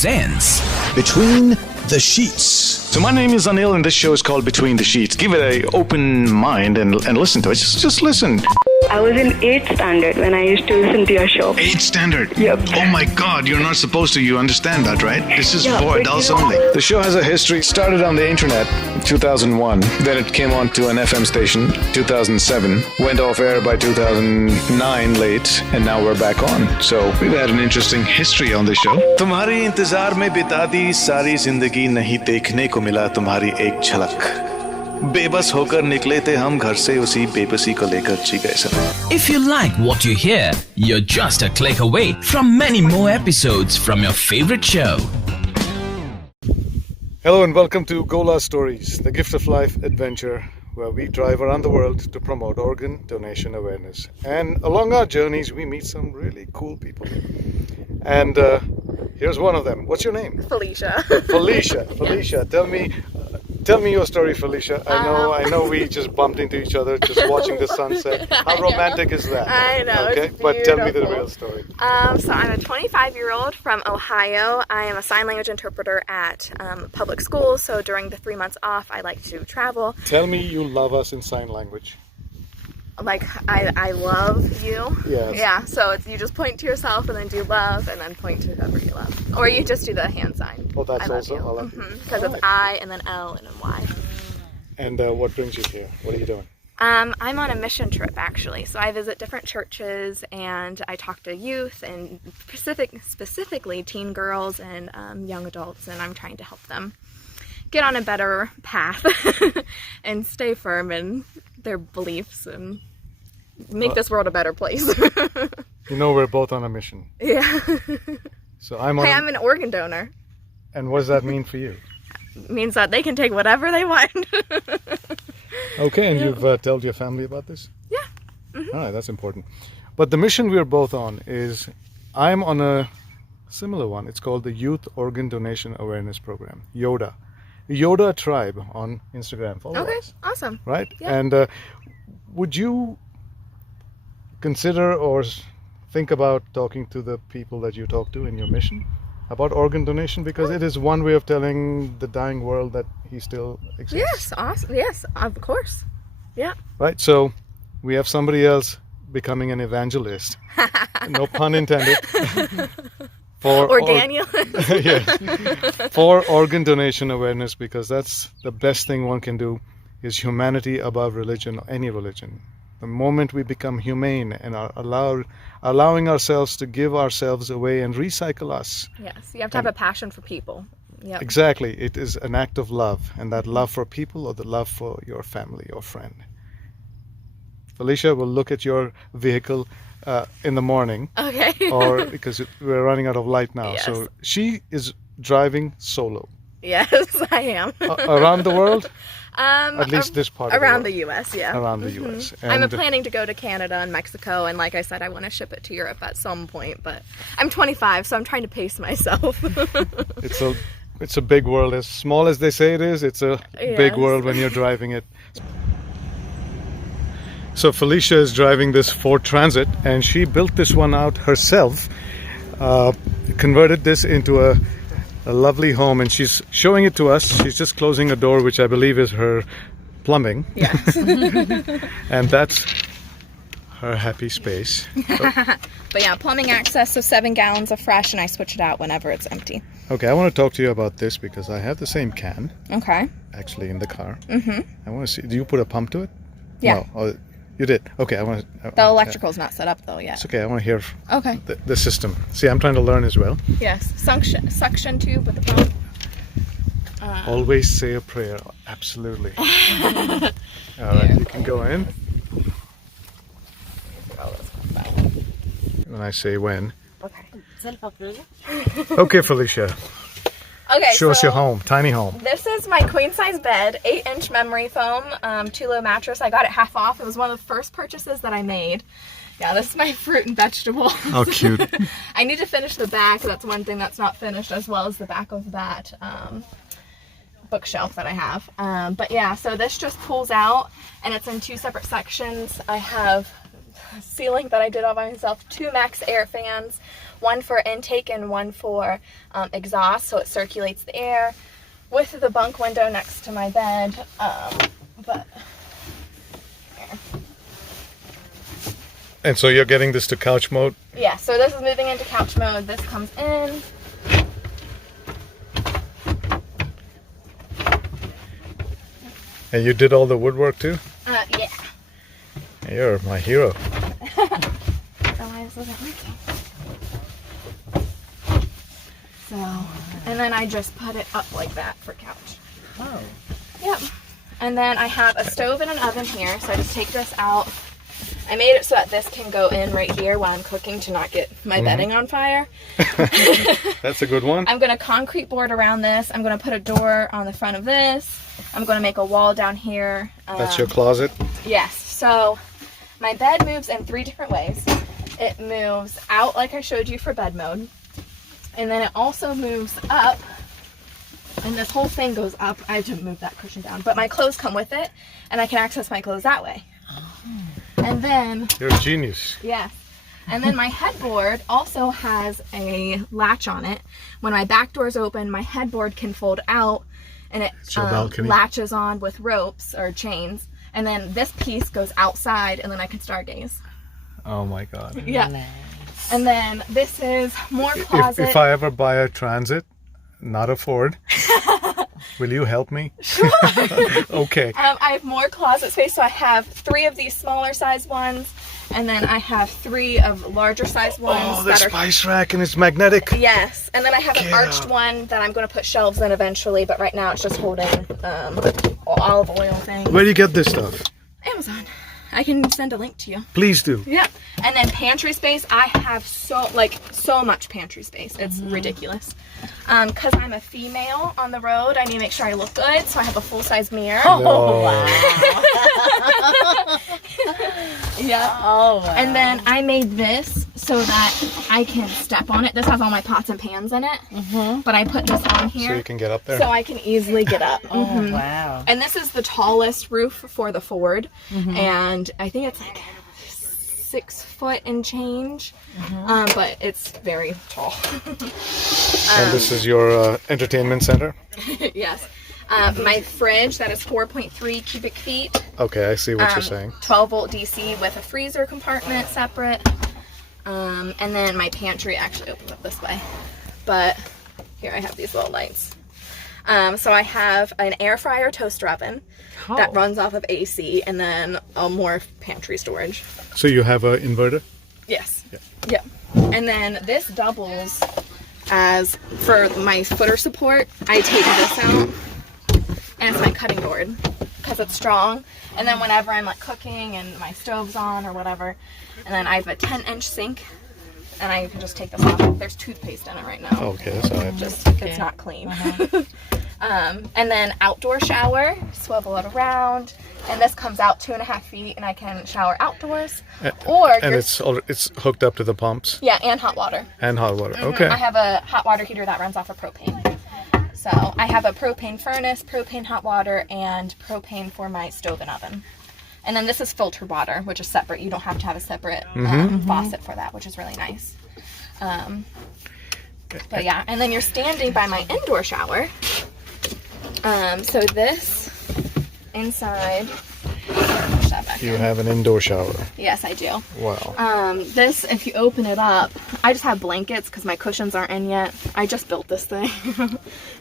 presents Between the Sheets. So my name is Anil and this show is called Between the Sheets. Give it an open mind and listen to it. Just listen. I was in 8th standard when I used to listen to your show. 8th standard? Yep. Oh my God, you're not supposed to. You understand that, right? This is Yeah, for but adults you know- only. The show has a history. It started on the internet in 2001. Then it came on to an FM station 2007. Went off air by 2009 late. And now we're back on. So we've had an interesting history on this show. तुम्हारी इंतजार में बिता दी सारी जिंदगी नहीं देखने को मिला तुम्हारी एक झलक बेबस होकर निकले थे हम घर से उसी बेबसी को लेकर जी गए सब If you like what you hear, you're just a click away from many more episodes from your favorite show. Hello and welcome to GOLA Stories, the gift of life adventure where we drive around the world to promote organ donation awareness. And along our journeys, we meet some really cool people. And here's one of them. What's your name? Felicia. Felicia. Felicia, tell me your story, Felicia. I know we just bumped into each other just watching the sunset. How romantic is that? I know. Okay, It's but tell me the beautiful. real story. So I'm a 25-year-old from Ohio. I am a sign language interpreter at public school. So during the 3 months off, I like to travel. Tell me you love us in sign language. Like I love you. Yes. Yeah. So you just point to yourself and then do love and then point to whoever you love, or you just do the hand sign. Oh, that's I love also you. I love you. Because it's I and then L and then Y. And what brings you here? What are you doing? I'm on a mission trip actually, so I visit different churches and I talk to youth and specifically teen girls and young adults, and I'm trying to help them get on a better path and stay firm in their beliefs and make this world a better place. You know we're both on a mission. Yeah. So I'm Hey, I'm an organ donor. And what does that mean for you? Means that they can take whatever they want. Okay, and you've told your family about this? Yeah. Mm-hmm. All right, that's important. But the mission we're both on is, I'm on a similar one. It's called the Youth Organ Donation Awareness Program, YODA. YODA Tribe on Instagram. Follow Okay, us. awesome. Right? Yeah. And would you consider or think about talking to the people that you talk to in your mission about organ donation? Because it is one way of telling the dying world that he still exists. Yes, awesome. Yes, of course. Yeah. Right, so we have somebody else becoming an evangelist. No pun intended. Or Daniel. Yes. For organ donation awareness, because that's the best thing one can do, is humanity above religion, any religion. The moment we become humane and are allowing ourselves to give ourselves away and recycle us. Yes, you have to have a passion for people. Yep. Exactly. It is an act of love, and that love for people or the love for your family or friend. Felicia will look at your vehicle in the morning. Okay. Or because we're running out of light now. Yes. So she is driving solo. Yes, I am. Around the world? At least this part of around the the U.S. Yeah. Around the U.S. I'm And planning to go to Canada and Mexico, and like I said, I want to ship it to Europe at some point. But I'm 25, so I'm trying to pace myself. it's a big world. As small as they say it is, it's a big Yes. world when you're driving it. So Felicia is driving this Ford Transit, and she built this one out herself, converted this into a lovely home, and she's showing it to us. She's just closing a door, which I believe is her plumbing. Yes. And that's her happy space. But yeah, plumbing access, so 7 gallons of fresh, and I switch it out whenever it's empty. Okay, I want to talk to you about this because I have the same can Okay. actually in the car. Mm-hmm. I want to see. Do you put a pump to it? Yeah. No. Oh, you did. Okay. I want to. The electrical's not set up though yet. It's okay. I want to hear Okay. the system. See, I'm trying to learn as well. Yes. Suction tube with the pump. Always say a prayer. Absolutely. All right, you can go in. When I say when. Okay. Okay, Felicia. Okay. Show us your home. Tiny home. This is my queen size bed, 8-inch memory foam, 2-low mattress. I got it half off. It was one of the first purchases that I made. Yeah, this is my fruit and vegetables. How cute. I need to finish the back. That's one thing that's not finished, as well as the back of that bookshelf that I have. But yeah, so this just pulls out, and it's in 2 separate sections. I have ceiling that I did all by myself. 2 max air fans, one for intake and one for exhaust, so it circulates the air, with the bunk window next to my bed. But here. And so you're getting this to couch mode? Yeah, so this is moving into couch mode. This comes in. And you did all the woodwork too? Yeah. You're my hero. So, and then I just put it up like that for couch. Oh. Yep. And then I have a stove and an oven here, so I just take this out. I made it so that this can go in right here while I'm cooking to not get my bedding on fire. That's a good one. I'm going to concrete board around this. I'm going to put a door on the front of this. I'm going to make a wall down here. That's your closet? Yes. So my bed moves in 3 different ways. It moves out like I showed you for bed mode. And then it also moves up. And this whole thing goes up. I have to move that cushion down. But my clothes come with it. And I can access my clothes that way. And then... You're a genius. Yes. And then my headboard also has a latch on it. When my back door's open, my headboard can fold out. And it latches on with ropes or chains. And then this piece goes outside, and then I can stargaze. Oh my God. Yeah. Nice. And then this is more closet. If I ever buy a Transit, not a Ford, will you help me? Sure. Okay. I have more closet space, so I have 3 of these smaller size ones, and then I have 3 of larger size ones. Oh, the spice rack, and it's magnetic. Yes, and then I have an arched one that I'm going to put shelves in eventually, but right now it's just holding olive oil thing. Where do you get this stuff? Amazon. I can send a link to you. Please do. Yep. And then pantry space, I have so much pantry space. It's ridiculous. Because I'm a female on the road, I need to make sure I look good, so I have a full-size mirror. Oh, wow. Yeah. Oh, wow. And then I made this so that I can step on it. This has all my pots and pans in it. But I put this on here So you can get up there? so I can easily get up. Oh, wow. And this is the tallest roof for the Ford. And I think it's like 6 foot and change. But it's very tall. And this is your entertainment center? Yes. My fridge, that is 4.3 cubic feet. Okay, I see what you're saying. 12 volt DC with a freezer compartment separate. And then my pantry actually opens up this way. But here I have these little lights. So I have an air fryer toaster oven that runs off of AC, and then more pantry storage. So you have an inverter? Yes. Yeah. And then this doubles as for my footer support. I take this out, and it's my cutting board because it's strong. And then whenever I'm like cooking and my stove's on or whatever, and then I have a 10-inch sink, and I can just take this off. There's toothpaste in it right now. Okay, that's all right. It's not clean. And then outdoor shower, swivel it around, and this comes out 2.5 feet, and I can shower outdoors. And it's hooked up to the pumps? Yeah, and hot water. And hot water, okay. I have a hot water heater that runs off of propane. So I have a propane furnace, propane hot water, and propane for my stove and oven. And then this is filtered water, which is separate. You don't have to have a separate faucet for that, which is really nice. But yeah, and then you're standing by my indoor shower. So this inside, push that back You in. have an indoor shower. Yes, I do. Wow. This, if you open it up, I just have blankets because my cushions aren't in yet. I just built this thing.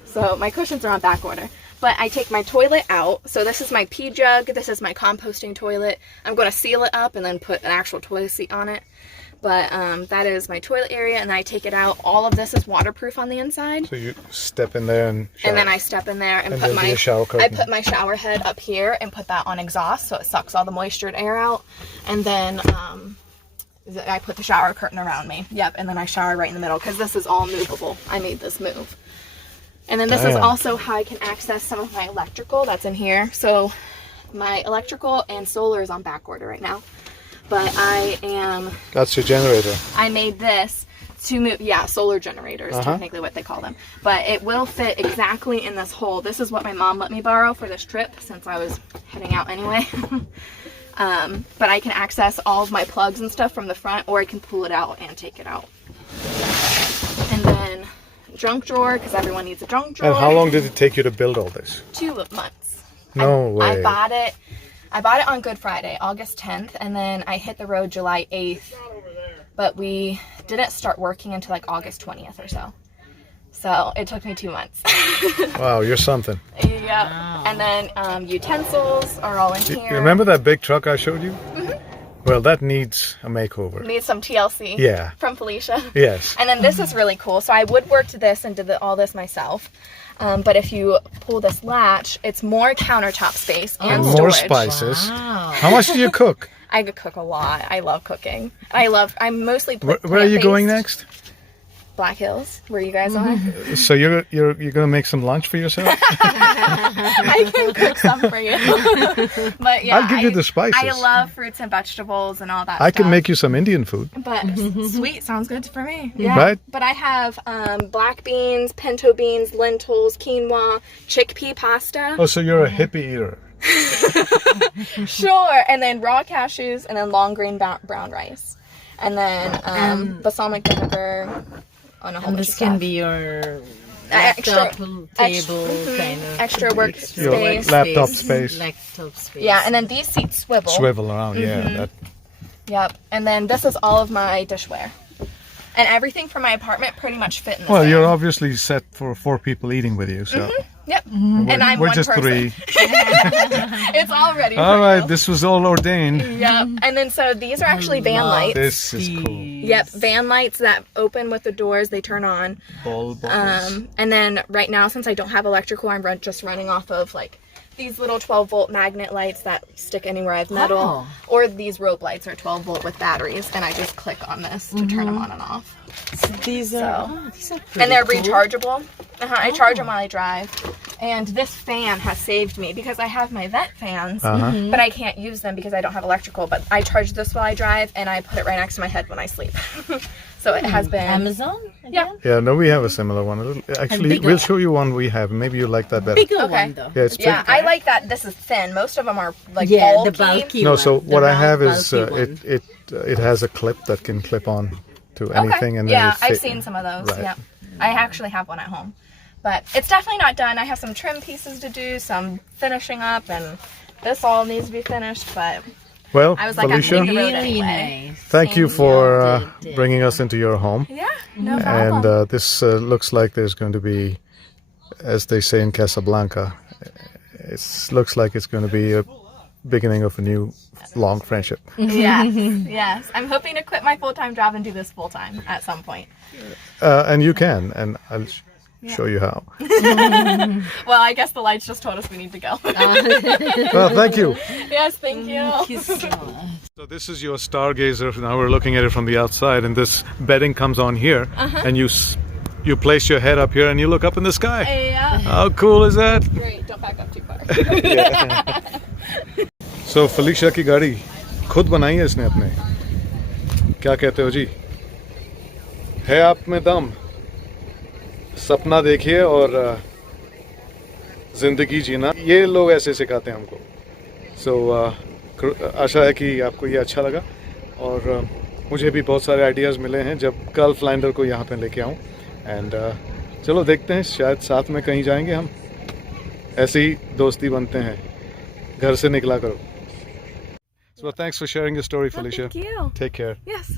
So my cushions are on back order. But I take my toilet out. So this is my pee jug. This is my composting toilet. I'm going to seal it up and then put an actual toilet seat on it. But that is my toilet area, and then I take it out. All of this is waterproof on the inside. So you step in there and shower. And then I step in there and put my shower curtain. I put my shower head up here and put that on exhaust so it sucks all the moisture air out. And then I put the shower curtain around me. Yep, and then I shower right in the middle because this is all movable. I made this move. And then this is also how I can access some of my electrical that's in here. So my electrical and solar is on back order right now. But That's your generator. I made this to move, solar generators, technically what they call them. But it will fit exactly in this hole. This is what my mom let me borrow for this trip since I was heading out anyway. But I can access all of my plugs and stuff from the front, or I can pull it out and take it out. And then junk drawer, because everyone needs a junk drawer. And how long did it take you to build all this? 2 months. No way. I bought it on Good Friday, August 10th, and then I hit the road July 8th. But we didn't start working until like August 20th or so. So it took me 2 months. Wow, you're something. Yeah. Wow. And then utensils are all in here. You remember that big truck I showed you? Well, that needs a makeover. Needs some TLC. Yeah. From Felicia. Yes. And then this is really cool. So I woodworked this and did all this myself. But if you pull this latch, it's more countertop space and storage. More spices. Wow. How much do you cook? I could cook a lot. I love cooking. I'm mostly Where are you going next? Black Hills, where you guys are. So you're gonna make some lunch for yourself? I can cook some for you. But yeah, I'll give you the spices. I love fruits and vegetables and all that I stuff. can make you some Indian food. But sweet sounds good for me. Yeah. Right? But I have black beans, pinto beans, lentils, quinoa, chickpea pasta. Oh, so you're a hippie eater. Sure. And then raw cashews, and then long grain brown rice, and then balsamic vinegar. On a whole bunch this of can stuff. be your extra laptop table kind of extra work Your space. laptop space. Laptop space. Yeah, and then these seats swivel. Swivel around, yeah. That, Yep. And then this is all of my dishware. And everything from my apartment pretty much fit in this. well, van. you're obviously set for 4 people eating with you, so. Yep. And I'm We're one just person. 3. It's all ready for All right, you. this was all ordained. Yep. And then so these are actually van lights. This is cool. Yep, van lights that open with the doors, they turn on. Bulbs. And then right now, since I don't have electrical, I'm just running off of like these little 12-volt magnet lights that stick anywhere I have metal, or these rope lights are 12-volt with batteries, and I just click on this to turn them on and off. So these are pretty And they're cool. rechargeable. I charge them while I drive. And this fan has saved me because I have my vent fans, but I can't use them because I don't have electrical. But I charge this while I drive, and I put it right next to my head when I sleep. So it has been Amazon? Yeah. Yeah, no, we have a similar one. Actually, bigger. we'll show you one we have. Maybe you like that better. Bigger Okay. one though. Yeah, it's big. Yeah, I like that. This is thin. Most of them are like The bulky. bulky No, one. so The what I round have is bulky one. it has a clip that can clip on to anything, and then Yeah, it I've fit- seen some of those. Right. Yeah, I actually have one at home, but it's definitely not done. I have some trim pieces to do, some finishing up, and this all needs to be finished. But Well, I was like, Felicia, I'm leaving the road Really anyway. nice. thank you for did. bringing us into your home. Yeah, no problem. And this looks like there's going to be, as they say in Casablanca, it looks like it's going to be a beginning of a new long friendship. Yes. I'm hoping to quit my full-time job and do this full-time at some point. And you can, and I'll show you how. Well, I guess the lights just told us we need to go. Well, thank you. Yes, thank you. Thank you so much. So this is your stargazer. Now we're looking at it from the outside, and this bedding comes on here, and you place your head up here and you look up in the sky. Yeah. How cool is that? Great. Don't back up too far. So Felicia की गाड़ी खुद बनाई है इसने अपने. क्या कहते हो जी? है आप में दम. सपना देखिए और जिंदगी जीना. ये लोग ऐसे सिखाते हैं हमको. So आशा है कि आपको ये अच्छा लगा, और मुझे भी बहुत सारे आइडियाज़ मिले हैं जब कल फ्लाइंडर को यहाँ पे लेके आऊँ. एंड चलो देखते हैं, शायद साथ में कहीं जाएंगे हम. ऐसे ही दोस्ती बनते हैं. घर से निकला करो. So thanks for sharing your story, Felicia. Thank you. Take care. Yes.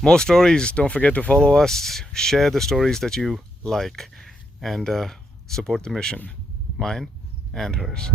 More stories. Don't forget to follow us. Share the stories that you like, and support the mission, mine and hers.